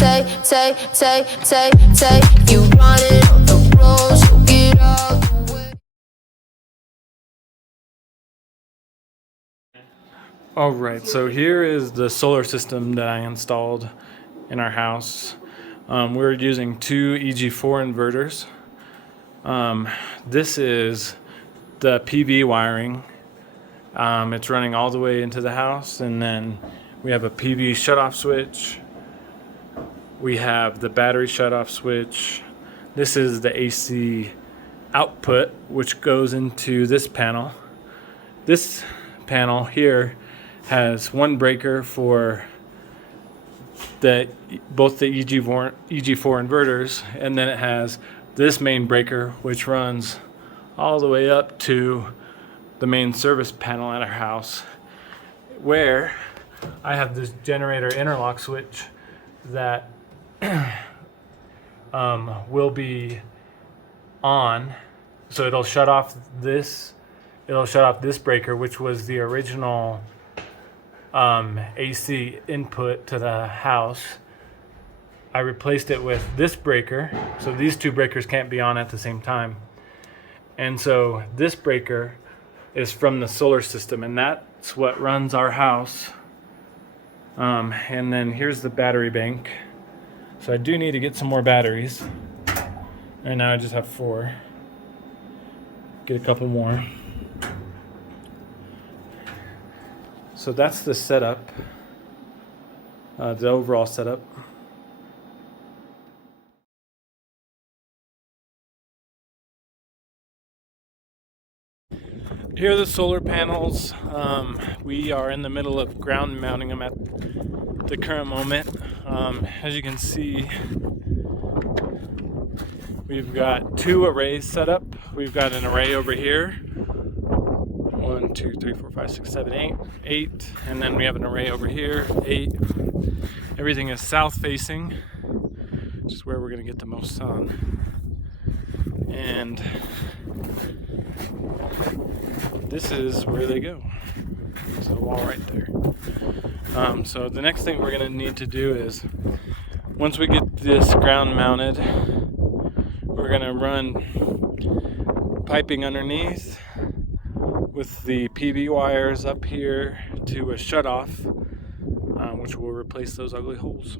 say you running on the road, so get out the way. Alright, so here is the solar system that I installed in our house. We're using two EG4 inverters. This is the PV wiring. It's running all the way into the house, and then we have a PV shutoff switch. We have the battery shutoff switch. This is the AC output, which goes into this panel. This panel here has one breaker for both the EG4 inverters, and then it has this main breaker which runs all the way up to the main service panel at our house, where I have this generator interlock switch that will be on, so it'll shut off this breaker, which was the original AC input to the house. I replaced it with this breaker, so these two breakers can't be on at the same time. And so this breaker is from the solar system, and that's what runs our house. And then here's the battery bank. So I do need to get some more batteries. Right now I just have 4. Get a couple more. So that's the setup, the overall setup. Here are the solar panels. We are in the middle of ground mounting them at the current moment. As you can see, we've got 2 arrays set up. We've got an array over here. 1, 2, 3, 4, 5, 6, 7, 8, and then we have an array over here, 8. Everything is south facing, which is where we're going to get the most sun. And this is where they go. So the wall right there. So the next thing we're going to need to do is, once we get this ground mounted, we're going to run piping underneath with the PV wires up here to a shutoff, which will replace those ugly holes.